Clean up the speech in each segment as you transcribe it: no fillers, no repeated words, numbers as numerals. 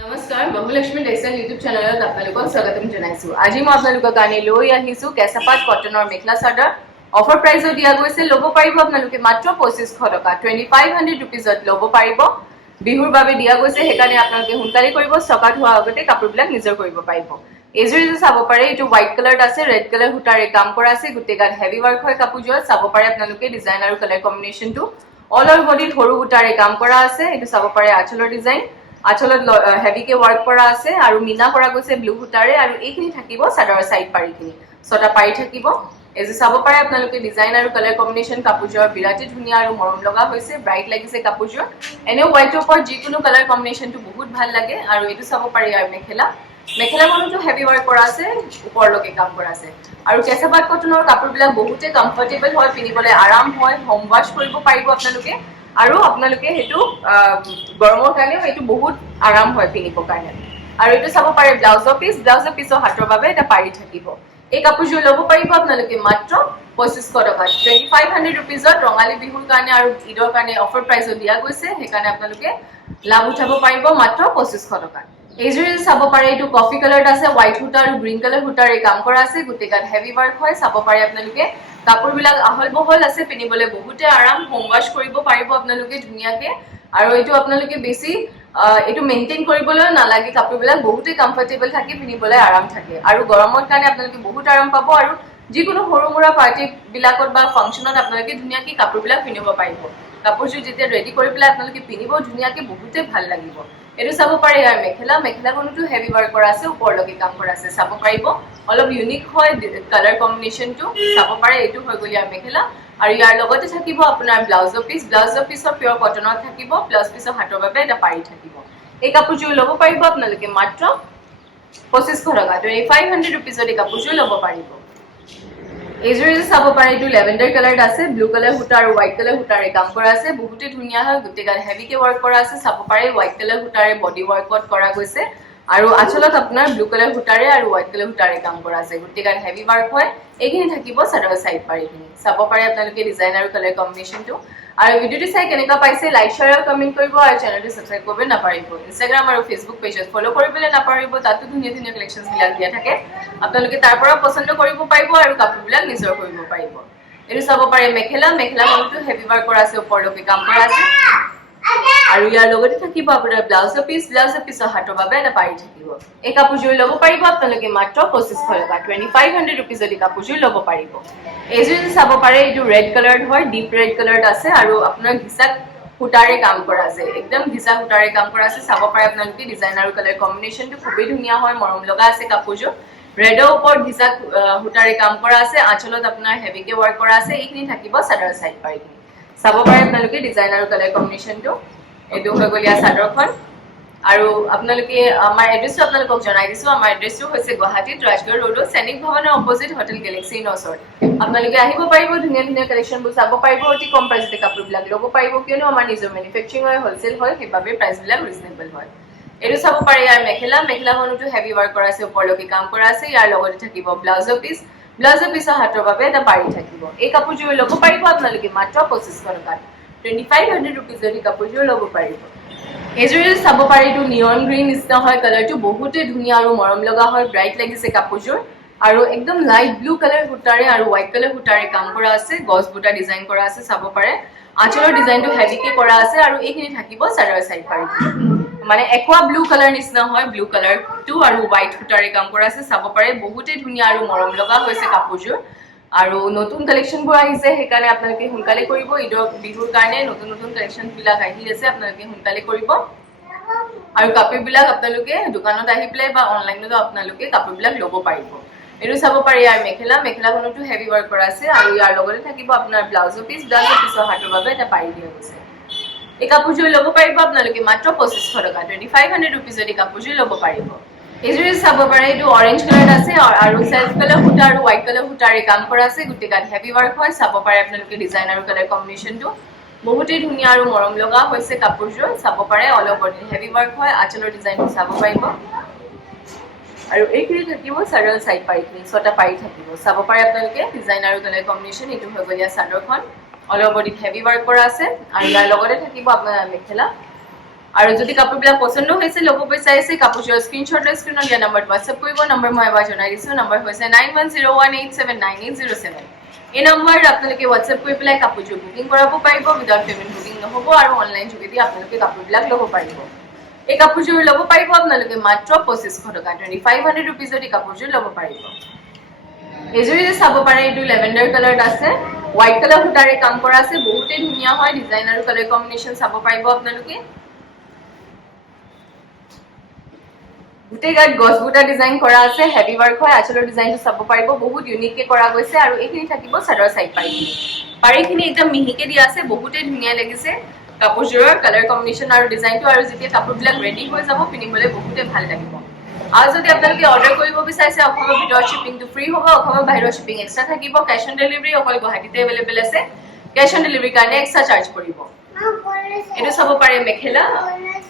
নমস্কাৰ বহুলক্ষ্মী textile YouTube চেনেলত আপোনালোকক স্বাগতম জনাইছো। আজি মই আপোনালোকৰ কাৰণে লৈ আহিছো কেঁচাপাত কটনৰ মেখেলা চাদৰ অফাৰ প্ৰাইজত দিয়া গৈছে। ল'ব পাৰিব আপোনালোকে মাত্ৰ 2500 টকা 2500 ৰুপিজত ল'ব পাৰিব। বিহুৰ বাবে দিয়া গৈছে, সেইকাৰণে আপোনালোকে সোনকালে কৰিব, ষ্টকআউট হোৱাৰ আগতে কাপোৰবিলাক নিজৰ কৰিব পাৰিব। এইযোৰ চাব পাৰে, এইটো হোৱাইট কালাৰত আছে, ৰেড কালাৰ সূতাৰে কাম কৰা আছে, গোটেই গাত হেভি ৱৰ্ক হয় কাপোৰযোৰত। চাব পাৰে আপোনালোকে ডিজাইন আৰু কালাৰ কম্বিনেশ্যনটো অল অভাৰ বডিত সৰু সূতাৰে কাম কৰা আছে। এইটো চাব পাৰে আঁচলৰ ডিজাইন, আঁচলত হেভিকে ৱৰ্ক কৰা আছে আৰু মিনা কৰা গৈছে ব্লু সূতাৰে। আৰু এইখিনি থাকিব চাদৰৰ চাইড পাৰিখিনি, ছটা পাৰি থাকিব। এই যে চাব পাৰে আপোনালোকে ডিজাইন আৰু কালাৰ কম্বিনেশ্যন কাপোৰযোৰ বিৰাটেই ধুনীয়া আৰু মৰম লগা হৈছে, ব্ৰাইট লাগিছে কাপোৰযোৰ। এনেও হোৱাইটৰ ওপৰত যিকোনো কালাৰ কম্বিনেশ্যনটো বহুত ভাল লাগে। আৰু এইটো চাব পাৰি আৰু মেখেলাখনতো হেভি ৱৰ্ক কৰা আছে, ওপৰলৈকে কাম কৰা আছে। আৰু কেঁচাপাত কটনৰ কাপোৰবিলাক বহুতে কমফৰ্টেবল হয়, পিন্ধিবলৈ আৰাম হয়, হোম ৱাছ কৰিব পাৰিব আপোনালোকে। আৰু আপোনালোকে সেইটো গৰমৰ কাৰণেও এইটো বহুত আৰাম হয় পিন্ধিবৰ কাৰণে। আৰু এইটো চাব পাৰে ব্লাউজৰ পিছৰ হাতৰ বাবে এটা পাৰি থাকিব। এই কাপোৰযোৰ ল'ব পাৰিব আপোনালোকে মাত্ৰ 2500 টকা 2500 ৰুপিজত। ৰঙালী বিহুৰ কাৰণে আৰু ঈদৰ কাৰণে অফাৰ প্ৰাইজত দিয়া গৈছে, সেইকাৰণে আপোনালোকে লাভ উঠাব পাৰিব মাত্ৰ 2500 টকা। এইযোৰ চাব পাৰে, এইটো কফি কালাৰত আছে, হোৱাইট সূতা আৰু গ্ৰীণ কালাৰ সূতাৰে কাম কৰা আছে, গোটেই গাত হেভি ৱৰ্ক হয়। চাব পাৰে আপোনালোকে কাপোৰবিলাক আহল বহল আছে, পিন্ধিবলৈ বহুতে আৰাম, হোম ৱাছ কৰিব পাৰিব আপোনালোকে ধুনীয়াকে। আৰু এইটো আপোনালোকে বেছি এইটো মেইনটেইন কৰিবলৈ নালাগে, কাপোৰবিলাক বহুতেই কমফৰ্টেবল থাকে, পিন্ধিবলৈ আৰাম থাকে। আৰু গৰমৰ কাৰণে আপোনালোকে বহুত আৰাম পাব। আৰু যিকোনো সৰু সুৰা পাৰ্টি বিলাকত বা ফাংচনত আপোনালোকে ধুনীয়াকে কাপোৰবিলাক পিন্ধিব পাৰিব। কাপোৰযোৰ যেতিয়া ৰেডি কৰি পেলাই আপোনালোকে পিন্ধিব ধুনীয়াকে, বহুতেই ভাল লাগিব। এইটো চাব পাৰে ইয়াৰ মেখেলাখনতো হেভি ৱৰ্ক কৰা আছে, ওপৰলৈকে কাম কৰা আছে। চাব পাৰিব অলপ ইউনিক হয় কালাৰ কম্বিনেশ্যনটো। চাব পাৰে এইটো হৈ গ'ল ইয়াৰ মেখেলা। আৰু ইয়াৰ লগতে থাকিব আপোনাৰ ব্লাউজৰ পিছৰ পিয়ৰ কটনত থাকিব, ব্লাউজ পিছৰ হাতৰ বাবে এটা পাৰি থাকিব। এই কাপোৰযোৰ ল'ব পাৰিব আপোনালোকে মাত্ৰ 2500 টকা 2500 ৰুপিজত এই কাপোৰযোৰ ল'ব পাৰিব। এইযোৰ চাব পাৰে, এইটো লেভেণ্ডাৰ কালাৰত আছে, ব্লু কালাৰ সূতা আৰু হোৱাইট কালাৰ সূতাৰে কাম কৰা আছে, বহুতে ধুনীয়া হয়, গোটেই গাত হেভিকে ৱৰ্ক কৰা আছে। চাব পাৰে হোৱাইট কালাৰ সূতাৰে বডি ৱৰ্কত কৰা গৈছে। আৰু আঁচলত আপোনাৰ ব্লু কালাৰ সূতাৰে আৰু হোৱাইট কালাৰ সূতাৰে কাম কৰা আছে, গোটেই গাত হেভি ৱৰ্ক হয়। এইখিনি থাকিব চাদৰ চাইড পাৰিখিনি। চাব পাৰে আপোনালোকে ডিজাইন আৰু কালাৰ কম্বিনেশ্যনটো। আৰু ভিডিঅ'টো চাই কেনেকুৱা পাইছে লাইক শ্বেয়াৰ আৰু কমেণ্ট কৰিব, আৰু চেনেলটো ছাবস্ক্ৰাইব কৰিব নাপাহৰিব। ইনষ্টাগ্ৰাম আৰু ফেচবুক পেজত ফ'ল' কৰিবলৈ নাপাহৰিব, তাতো ধুনীয়া ধুনীয়া কালেকশ্যনবিলাক দিয়া থাকে। আপোনালোকে তাৰ পৰা পচন্দ কৰিব পাৰিব আৰু কাপোৰবিলাক নিজৰ কৰিব পাৰিব। এইটো চাব পাৰে মেখেলাখনতো হেভি ৱৰ্ক কৰা আছে, ওপৰলৈকে কাম কৰা আছে। আৰু ইয়াৰ লগতে থাকিব আপোনাৰ ব্লাউজৰ পিছৰ হাতৰ বাবে এটা পাৰি থাকিব। এই কাপোৰযোৰ ল'ব পাৰিব আপোনালোকে মাত্ৰ 2500 টকা 2500 ৰুপিজত এই কাপোৰযোৰ ল'ব পাৰিব। এইযোৰ চাব পাৰে, এইটো ৰেড কালাৰত হয়, ডিপ ৰেড কালাৰত আছে, আৰু আপোনাৰ ঘিচা সূতাৰে কাম কৰা আছে, একদম ঘিচা সূতাৰে কাম কৰা আছে। চাব পাৰে আপোনালোকে ডিজাইন আৰু কালাৰ কম্বিনেশ্যনটো খুবেই ধুনীয়া হয়, মৰম লগা আছে কাপোৰযোৰ। ৰেডৰ ওপৰত ঘিচা সূতাৰে কাম কৰা আছে, আঁচলত আপোনাৰ হেভিকে ৱৰ্ক কৰা আছে। এইখিনি থাকিব চাদৰ চাইড পাৰিখিনি। চাব পাৰে আপোনালোকে ডিজাইন আৰু কালাৰ কম্বিনেশ্যনটো। এইটো হৈ গ'ল ইয়াৰ চাদৰখন। আৰু আপোনালোকে আমাৰ এড্ৰেছটো আপোনালোকক জনাই দিছো। আমাৰ এড্ৰেছটো হৈছে গুৱাহাটীত ৰাজগড় ৰোডত সৈনিক ভৱনৰ অপজিট হোটেল গেলেক্সিৰ ওচৰত। আপোনালোকে আহিব পাৰিব, ধুনীয়া ধুনীয়া কালেকশ্যনবোৰ চাব পাৰিব, অতি কম প্ৰাইচতে কাপোৰবিলাক ল'ব পাৰিব, কিয়নো আমাৰ নিজৰ মেনুফেকচাৰিং হয়, হ'লচেল হয়, সেইবাবে প্ৰাইচবিলাক ৰিজনেবল হয়। এইটো চাব পাৰে ইয়াৰ মেখেলাখনতো হেভি ৱৰ্ক কৰা আছে, ওপৰলৈকে কাম কৰা আছে। ইয়াৰ লগতে থাকিব ব্লাউজৰ পিছৰ হাতৰ বাবে এটা পাৰি থাকিব। এই কাপোৰযোৰ ল'ব পাৰিব আপোনালোকে মাত্ৰ 2500 টকাত 2500 ৰুপিজত এই কাপোৰযোৰ ল'ব পাৰিব। এইযোৰ চাব পাৰে, এইটো নিয়ন গ্ৰীণ নিচিনা হয়, কালাৰটো বহুতেই ধুনীয়া আৰু মৰম লগা হয়, ব্ৰাইট লাগিছে কাপোৰযোৰ। আৰু একদম লাইট ব্লু কালাৰ সূতাৰে আৰু হোৱাইট কালাৰ সূতাৰে কাম কৰা আছে, গছ বুটা ডিজাইন কৰা আছে। চাব পাৰে আঁচলৰ ডিজাইনটো হেভিকে কৰা আছে, আৰু এইখিনি থাকিব চাদৰ চাইড পাৰিখিনি। মানে একোৱা ব্লু কালাৰ নিচিনা হয়, ব্লু কালাৰটো আৰু হোৱাইট সূতাৰে কাম কৰা আছে। চাব পাৰে বহুতেই ধুনীয়া আৰু মৰম লগা হৈছে কাপোৰযোৰ। আৰু নতুন কালেকশ্যনবোৰ আহিছে, সেইকাৰণে আপোনালোকে সোনকালে কৰিব। বিহুৰ কাৰণে নতুন নতুন কালেকশ্যনবিলাক আহি আছে, আপোনালোকে সোনকালে কৰিব। আৰু কাপোৰবিলাক আপোনালোকে দোকানত আহি পেলাই বা অনলাইনতো আপোনালোকে কাপোৰবিলাক ল'ব পাৰিব। এইটো চাব পাৰে ইয়াৰ মেখেলাখনতো হেভি ৱৰ্ক কৰা আছে, আৰু ইয়াৰ লগতে থাকিব আপোনাৰ ব্লাউজৰ পিছৰ হাতৰ বাবে এটা পাৰি দিয়া গৈছে। এই কাপোৰযোৰ ল'ব পাৰিব আপোনালোকে মাত্ৰ 2500 টকা 2500 ৰুপিজত এই কাপোৰযোৰ ল'ব পাৰিব। এইযোৰ চাব পাৰে, এইটো অৰেঞ্জ কালাৰত আছে, আৰু চেল্ফ কালাৰ সূতা আৰু হোৱাইট কালাৰ সূতাৰে কাম কৰা আছে, গোটেই গাত হেভি ৱৰ্ক হয়। চাব পাৰে আপোনালোকে ডিজাইন আৰু কালাৰ কম্বিনেশ্যনটো বহুতেই ধুনীয়া আৰু মৰম লগা হৈছে কাপোৰযোৰ। চাব পাৰে অলপ হেভি ৱৰ্ক হয়, আঁচলৰ ডিজাইনটো চাব পাৰিব। আৰু এইখিনি থাকিব চাদৰ চাইড পাৰিখিনি, ছটা পাৰি থাকিব। চাব পাৰে আপোনালোকে ডিজাইন আৰু কালাৰ কম্বিনেশ্যন। এইটো হৈ গ'ল ইয়াৰ চাদৰখন, অল অভাৰ বডিত হেভি ৱৰ্ক কৰা আছে, আৰু ইয়াৰ লগতে থাকিব আপোনাৰ মেখেলা। আৰু যদি কাপোৰবিলাক পছন্দ হৈছে ল'ব বিচাৰিছে কাপোৰযোৰ স্ক্ৰীনশ্বট লৈ স্ক্ৰীনত দিয়া নম্বৰত হোৱাটছএপ কৰিব নম্বৰ মই এবাৰ জনাই দিছোঁ নম্বৰ হৈছে 9101879807 এই নম্বৰত আপোনালোকে হোৱাটছএপ কৰি পেলাই কাপোৰযোৰ বুকিং কৰাব পাৰিব উইদাউট পেমেণ্ট বুকিং নহ'ব আৰু অনলাইন যোগেদি আপোনালোকে কাপোৰবিলাক ল'ব পাৰিব এই কাপোৰযোৰ ল'ব পাৰিব আপোনালোকে মাত্ৰ 2500 টকা 2500 ৰুপিজত এই কাপোৰযোৰ ল'ব পাৰিব এজুৰি চাব পাৰে এইটো লেভেণ্ডাৰ কালাৰত আছে হোৱাইট কালাৰ সূতাৰে কাম কৰা আছে বহুতে ধুনীয়া হয় ডিজাইন আৰু কালাৰ কম্বিনেশ্যন চাব পাৰিব আপোনালোকে গোটেই গাত গছ বুটা ডিজাইন কৰা আছে হেভি ওয়াৰ্ক হয় আঁচলৰ ডিজাইনটো চাব পাৰিব বহুত ইউনিককে কৰা গৈছে আৰু এইখিনি থাকিব চাদৰ সাইড পাৰিখিনি একদম মিহিকে দিয়া আছে বহুতে ধুনীয়া লাগিছে কাপোৰযোৰৰ কালাৰ কম্বিনেশ্যন আৰু ডিজাইনটো আৰু যেতিয়া কাপোৰবিলাক ৰেডি হৈ যাব পিন্ধিবলৈ বহুতে ভাল লাগিব আৰু যদি আপোনালোকে অৰ্ডাৰ কৰিব বিচাৰিছে অসমৰ ভিতৰত শিপিংটো ফ্ৰী হ'ব অসমৰ বাহিৰৰ শিপিং এক্সট্ৰা থাকিব কেশ অন ডেলিভাৰী অকল গুৱাহাটীতে এভেইলেবল আছে কেশ অন ডেলিভাৰীৰ কাৰণে এক্সট্ৰা চাৰ্জ পৰিব এটো চাব পাৰে মেখেলা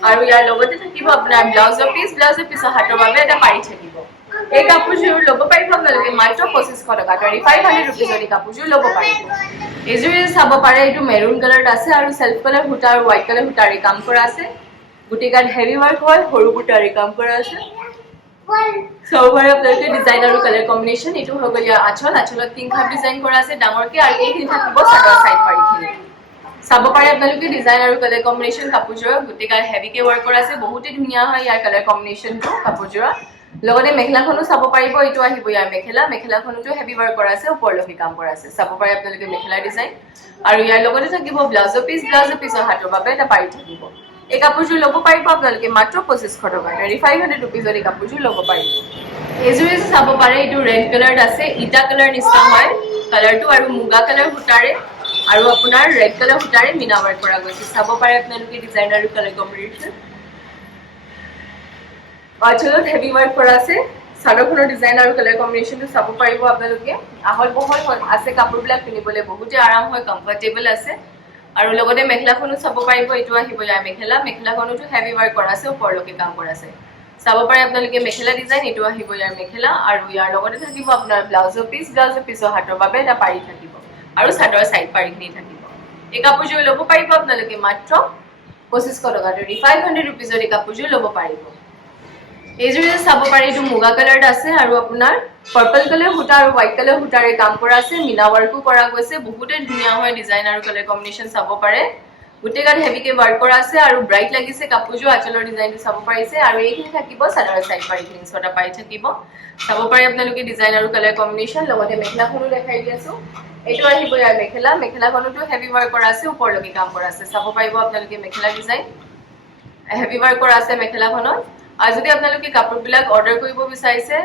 আৰু ইয়াৰ লগতে থাকিব আপোনাৰ ব্লাউজৰ পিছৰ হাতৰ বাবে এটা পাৰি থাকিব এই কাপোৰযোৰ ল'ব পাৰিব আপোনালোকে মাত্ৰ 2500 টকা 2500 ৰুপিজত এই কাপোৰযোৰ ল'ব পাৰিব এজুৰি চাব পাৰে এইটো মেৰুন কালাৰত আছে আৰু সেলফ কালাৰ সূতা আৰু হোৱাইট কালাৰ সূতাৰে কাম কৰা আছে গোটেই গাত হেভি ওয়াৰ্ক হয় সৰু সূতাৰে কাম কৰা আছে চাব পাৰে আপোনালোকে ডিজাইন আৰু কালাৰ কম্বিনেশ্যন এইটো হৈ গ'ল ইয়াৰ আঁচলত তিনখাপ ডিজাইন কৰা আছে ডাঙৰকে আৰু এইখিনি থাকিব চাদৰ সাইড পাৰিখিনি চাব পাৰে আপোনালোকে ডিজাইন আৰু কালাৰ কম্বিনেশ্যন কাপোৰযোৰ গোটেই গাত হেভিকে ওয়াৰ্ক কৰা আছে বহুতে ধুনীয়া হয় ইয়াৰ কালাৰ কম্বিনেশ্যনটো কাপোৰযোৰ লগতে মেখেলাখনো চাব পাৰিব এইটো আহিব ইয়াৰ মেখেলাখনতো হেভি ওয়াৰ্ক কৰা আছে ওপৰলৈকে কাম কৰা আছে চাব পাৰে আপোনালোকে মেখেলা ডিজাইন আৰু ইয়াৰ লগতে থাকিব ব্লাউজৰ পিছৰ হাতৰ বাবে এটা পাৰি থাকিব এই কাপোৰযোৰ ল'ব পাৰিব আপোনালোকে মাত্ৰ 2500 টকা 2500 ৰুপিজত এই কাপোৰযোৰ ল'ব পাৰিব এজুৰি চাব পাৰে এইটো ৰেড কালাৰত আছে ইটা কালাৰ নিচিনা হয় কালাৰটো আৰু মুগা কালাৰ সূতাৰে আৰু আপোনাৰ ৰেড কালাৰ সূতাৰে মিনা ওয়াৰ্ক কৰা গৈছে চাব পাৰে আপোনালোকে ডিজাইন আৰু কালাৰ কম্বিনেশ্যন আঁচলত হেভি ওয়াৰ্ক কৰা আছে চাদৰখনৰ ডিজাইন আৰু কালাৰ কম্বিনেশ্যনটো চাব পাৰিব আপোনালোকে আহল বহল আছে কাপোৰবিলাক পিন্ধিবলৈ বহুতে আৰাম হয় কমফৰ্টেবল আছে আৰু লগতে মেখেলাখনো চাব পাৰিব এইটো আহিব ইয়াৰ মেখেলাখনতো হেভি ওয়াৰ্ক কৰা আছে ওপৰলৈকে কাম কৰা আছে চাব পাৰে আপোনালোকে মেখেলা ডিজাইন এইটো আহিব ইয়াৰ মেখেলা আৰু ইয়াৰ লগতে থাকিব আপোনাৰ ব্লাউজৰ পিছৰ হাতৰ বাবে এটা পাৰি থাকিব আৰু চাদৰ সাইড পাৰিখিনি থাকিব এই কাপোৰযোৰ ল'ব পাৰিব আপোনালোকে মাত্ৰ 2500 টকা 2500 ৰুপিজত এই কাপোৰযোৰ ল'ব পাৰিব এজুৰি চাব পাৰে এইটো মুগা কালাৰত আছে আৰু আপোনাৰ পাৰ্পল কালাৰ সূতা আৰু হোৱাইট কালাৰ সূতাৰে কাম কৰা আছে মিনা ওয়াৰ্কো কৰা গৈছে বহুতে ধুনীয়া হয় ডিজাইন আৰু কালাৰ কম্বিনেশ্যন চাব পাৰে গোটেই গাত হেভিকে ওয়াৰ্ক কৰা আছে আৰু ব্ৰাইট লাগিছে কাপোৰযোৰ আঁচলৰ ডিজাইনটো চাব পাৰিছে আৰু এইখিনি থাকিব চাদৰ সাইড পাৰিখিনি ছটা পাৰি থাকিব চাব পাৰে আপোনালোকে ডিজাইন আৰু কালাৰ কম্বিনেশ্যন লগতে মেখেলাখনো দেখাই দি আছো এইটো আহিব ইয়াৰ মেখেলাখনতো হেভি ওয়াৰ্ক কৰা আছে ওপৰলৈকে কাম কৰা আছে চাব পাৰিব আপোনালোকে মেখেলা ডিজাইন হেভি ওয়াৰ্ক কৰা আছে মেখেলাখনত আৰু যদি আপোনালোকে কাপোৰবিলাক অৰ্ডাৰ কৰিব বিচাৰিছে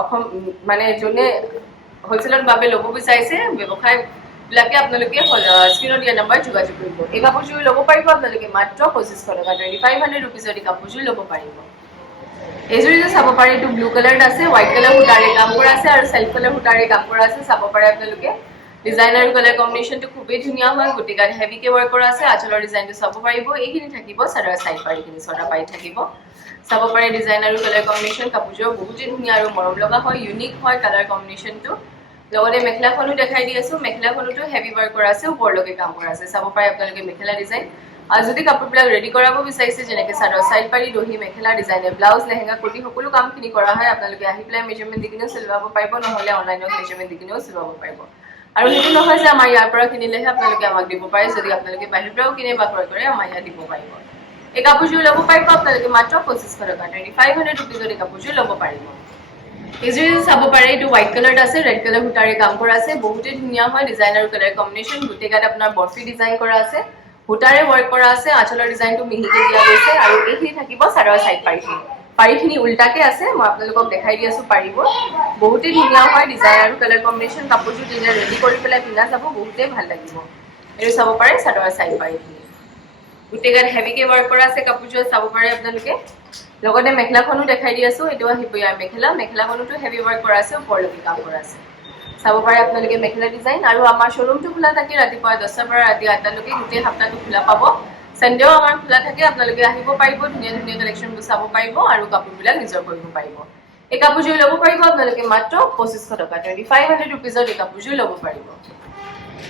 অসম মানে যোনে হোলচেলৰ বাবে ল'ব বিচাৰিছে ব্যৱসায় বিলাকে আপোনালোকে স্ক্ৰীনত দিয়া নম্বৰ যোগাযোগ কৰিব এই কাপোৰযোৰ ল'ব পাৰিব আপোনালোকে মাত্ৰ 2500 টকা 2500 ৰুপিজত এই কাপোৰযোৰ ল'ব পাৰিব এজুৰি চাব পাৰে এইটো ব্লু কালাৰত আছে হোৱাইট কালাৰ সূতাৰে কাম কৰা আছে আৰু সেলফ কালাৰ সূতাৰে কাম কৰা আছে চাব পাৰে আপোনালোকে ডিজাইন আৰু কালাৰ কম্বিনেশ্যনটো খুবেই ধুনীয়া হয় গোটেই গাত হেভিকে ওয়াৰ্ক কৰা আছে আঁচলৰ ডিজাইনটো চাব পাৰিব এইখিনি থাকিব চাদৰ সাইড পাৰিখিনি ছটা পাৰি থাকিব চাব পাৰে ডিজাইন আৰু কালাৰ কম্বিনেশ্যন কাপোৰযোৰ বহুতেই ধুনীয়া আৰু মৰম লগা হয় ইউনিক হয় কালাৰ কম্বিনেশ্যনটো লগতে মেখেলাখনো দেখাই দি আছো মেখেলাখনতো হেভি ওয়াৰ্ক কৰা আছে ওপৰলৈকে কাম কৰা আছে চাব পাৰে আপোনালোকে মেখেলা ডিজাইন আৰু যদি কাপোৰবিলাক ৰেডি কৰাব বিচাৰিছে যেনেকৈ চাদৰ সাইড পাৰি দহি মেখেলা ডিজাইনে ব্লাউজ লেহেঙ্গা কুৰ্তি সকলো কামখিনি কৰা হয় আপোনালোকে আহি পেলাই মেজাৰমেণ্ট দি কিনেও চিলাব পাৰিব নহ'লে অনলাইনত মেজাৰমেণ্ট দি কিনেও চিলাব পাৰিব আৰু সেইটো নহয় যে আমাৰ ইয়াৰ পৰা কিনিলেহে আপোনালোকে আমাক দিব পাৰে যদি আপোনালোকে বাহিৰৰ পৰাও কিনে বা ক্ৰয় কৰে আমাৰ ইয়াত দিব পাৰিব এই কাপোৰযোৰ ল'ব পাৰিব আপোনালোকে মাত্ৰ 2500 টকা 2500 ৰুপিজত এই কাপোৰযোৰ ল'ব পাৰিব এজুৰি চাব পাৰে এইটো হোৱাইট কালাৰত আছে ৰেড কালাৰ সূতাৰে কাম কৰা আছে বহুতেই ধুনীয়া হয় ডিজাইন আৰু কালাৰ কম্বিনেশ্যন গোটেই গাত আপোনাৰ বৰ্ফি ডিজাইন কৰা আছে সূতাৰে ওয়াৰ্ক কৰা আছে আঁচলৰ ডিজাইনটো মিহিকে দিয়া গৈছে আৰু এইখিনি থাকিব চাদৰ সাইড পাৰিখিনি উল্টাকে আছে মই আপোনালোকক দেখাই দি আছো পাৰিবোৰ বহুতেই ধুনীয়া হয় ডিজাইন আৰু কালাৰ কম্বিনেশ্যন কাপোৰযোৰ যেতিয়া ৰেডি কৰি পেলাই পিন্ধা যাব বহুতেই ভাল লাগিব এইটো চাব পাৰে চাদৰ সাইড পাৰিখিনি গোটেই গাত হেভিকে ওয়াৰ্ক কৰা আছে কাপোৰযোৰ চাব পাৰে আপোনালোকে লগতে মেখেলাখনো দেখাই দি আছো এইটো আহিব ইয়াৰ মেখেলাখনতো হেভি ওয়াৰ্ক কৰা আছে ওপৰলৈকে কাম কৰা আছে চাব পাৰে আপোনালোকে মেখেলা ডিজাইন আৰু আমাৰ শ্বৰুমটো খোলা থাকে ৰাতিপুৱা 10টাৰ পৰা ৰাতি 8টালৈকে গোটেই সপ্তাহটো খোলা পাব সানডেও আমাৰ খোলা থাকে আপোনালোকে আহিব পাৰিব ধুনীয়া কালেকশ্যনবোৰ চাব পাৰিব আৰু কাপোৰবিলাক নিজৰ কৰিব পাৰিব এই কাপোৰযোৰ ল'ব পাৰিব আপোনালোকে মাত্ৰ 2500 টকা 2500 ৰুপিজত এই কাপোৰযোৰ ল'ব পাৰিব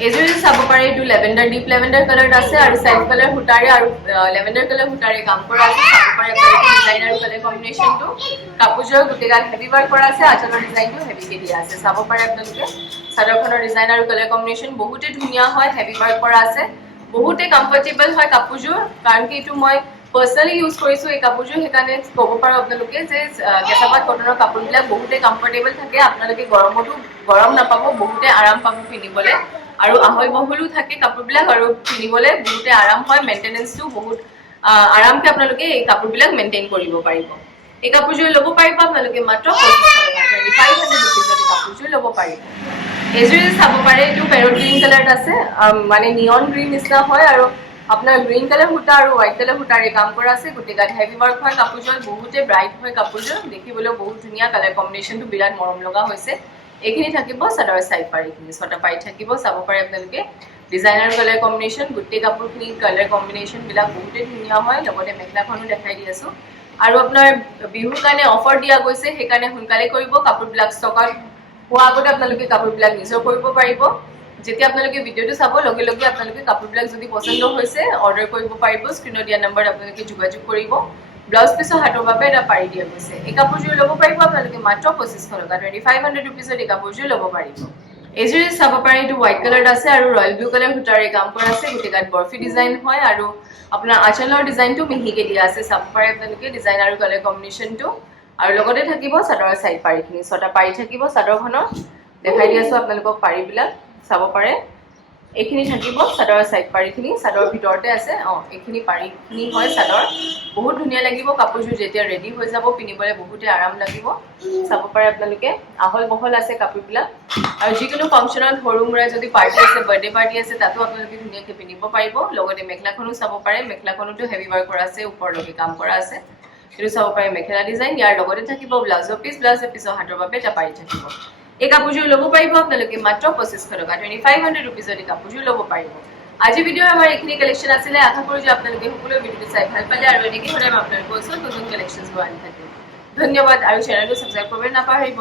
এইযোৰে চাব পাৰে এইটো লেভেণ্ডাৰ ডিপ লেভেণ্ডাৰ কালাৰত আছে আৰু চেল্ফ কালাৰ সূতাৰে আৰু লেভেণ্ডাৰ কালাৰ সূতাৰে কাম কৰা আছে। চাব পাৰে আপোনালোকে ডিজাইন আৰু কালাৰ কম্বিনেশ্যনটো। কাপোৰযোৰ গোটেইগাল হেভি ৱাৰ্ক কৰা আছে, আঁচলৰ ডিজাইনটো হেভিকে দিয়া আছে। চাব পাৰে আপোনালোকে চাদৰখনৰ ডিজাইন আৰু কালাৰ কম্বিনেশ্যন বহুতে ধুনীয়া হয়, হেভি ৱাৰ্ক কৰা আছে, বহুতে কমফৰ্টেবল হয় কাপোৰযোৰ। কাৰণ কি এইটো মই পাৰ্চনেলি ইউজ কৰিছো এই কাপোৰযোৰ, সেইকাৰণে ক'ব পাৰো আপোনালোকে যে কেঁচা পাট কটনৰ কাপোৰবিলাক বহুতে কমফৰ্টেবল থাকে। আপোনালোকে গৰমতো গৰম নাপাব, বহুতে আৰাম পাব পিন্ধিবলৈ আৰু আহল বহলো থাকে কাপোৰবিলাক আৰু পিন্ধিবলৈ বহুতে আৰাম হয়। মেইনটেনেন্সটো বহুত আৰামকে আপোনালোকে এই কাপোৰবিলাক মেইনটেইন কৰিব পাৰিব। এই কাপোৰযোৰ ল'ব পাৰিব আপোনালোকে মাত্ৰ 2500 ৰুপিজত এই কাপোৰযোৰ ল'ব পাৰিব। এইযোৰে চাব পাৰে এইটো পেৰট গ্ৰীণ কালাৰত আছে, মানে নিয়ন গ্ৰীণ নিচিনা হয় আৰু আপোনাৰ গ্ৰীণ কালাৰ সূতা আৰু হোৱাইট কালাৰ সূতাৰে কাম কৰা আছে। গোটেইগাল হেভি ৱাৰ্ক হয় কাপোৰযোৰ, বহুতে ব্ৰাইট হয় কাপোৰযোৰ, দেখিবলৈও বহুত ধুনীয়া, কালাৰ কম্বিনেশ্যনটো বিৰাট মৰম লগা হৈছে। এইখিনি থাকিব চাদৰ চাইড পাৰিখিনি, ছটা পাৰি থাকিব। চাব পাৰে আপোনালোকে ডিজাইন আৰু কালাৰ কম্বিনেশ্যন, গোটেই কাপোৰখিনি কালাৰ কম্বিনেশ্যনবিলাক বহুতেই ধুনীয়া হয়। লগতে মেখেলাখনো দেখাই দি আছো। আৰু আপোনাৰ বিহুৰ কাৰণে অফাৰ দিয়া গৈছে, সেইকাৰণে সোনকালে কৰিব। কাপোৰবিলাক ষ্টকত হোৱা আগতে আপোনালোকে কাপোৰবিলাক নিজৰ কৰিব পাৰিব। যেতিয়া আপোনালোকে ভিডিঅ'টো চাব লগে লগে আপোনালোকে কাপোৰবিলাক যদি পচন্দ হৈছে অৰ্ডাৰ কৰিব পাৰিব। স্ক্ৰীণত দিয়া নম্বৰত আপোনালোকে যোগাযোগ কৰিব। ব্লাউজ পিছৰ হাতৰ বাবে এটা পাৰি দিয়া গৈছে। এই কাপোৰযোৰ ল'ব পাৰিব আপোনালোকে মাত্ৰ 2500 টকা, 2500 ৰুপিজত এই কাপোৰযোৰ ল'ব পাৰিব। এইযোৰে চাব পাৰে এইটো হোৱাইট কালাৰত আছে আৰু ৰয়েল ব্লু কালাৰ সূতাৰে কাম কৰা আছে। গোটেইগাত বৰফি ডিজাইন হয় আৰু আপোনাৰ আঁচলৰ ডিজাইনটো মিহিকে দিয়া আছে। চাব পাৰে আপোনালোকে ডিজাইন আৰু কালাৰ কম্বিনেশ্যনটো। আৰু লগতে থাকিব চাদৰৰ চাইড পাৰিখিনি, ছটা পাৰি থাকিব চাদৰখনৰ। দেখাই দি আছো আপোনালোকক পাৰিবিলাক চাব পাৰে। এইখিনি থাকিব চাদৰৰ চাইড পাৰিখিনি, চাদৰৰ ভিতৰতে আছে। এইখিনি পাৰিখিনি হয় চাদৰ, বহুত ধুনীয়া লাগিব কাপোৰযোৰ যেতিয়া ৰেডি হৈ যাব, পিন্ধিবলৈ বহুতে আৰাম লাগিব। চাব পাৰে আপোনালোকে আহল বহল আছে কাপোৰবিলাক আৰু যিকোনো ফাংচনত সৰু মুৰা যদি পাৰ্টি আছে, বাৰ্থডে পাৰ্টি আছে, তাতো আপোনালোকে ধুনীয়াকৈ পিন্ধিব পাৰিব। লগতে মেখেলাখনো চাব পাৰে, মেখেলাখনতো হেভি ৱাৰ্ক কৰা আছে, ওপৰলৈকে কাম কৰা আছে। এইটো চাব পাৰে মেখেলা ডিজাইন, ইয়াৰ লগতে থাকিব ব্লাউজৰ পিছ, ব্লাউজৰ পিছৰ হাতৰ বাবে এটা পাৰি থাকিব। এই কাপোৰযোৰ ল'ব পাৰিব আপোনালোকে মাত্ৰ 2500 টকা, 2500 ৰুপিজত এই কাপোৰযোৰ ল'ব পাৰিব। আজি ভিডিঅ'ৰ আমাৰ এইখিনি কালেকশ্যন আছিলে। আশা কৰোঁ যে আপোনালোকে সকলো ভিডিঅ'টো চাই ভাল পালে আৰু এনেকৈ সদায় মই আপোনালোকৰ ওচৰত নতুন কালেকশ্যনবোৰ আনি থাকিম। ধন্যবাদ আৰু চেনেলটো ছাবস্ক্ৰাইব কৰিব নাপাহৰিব।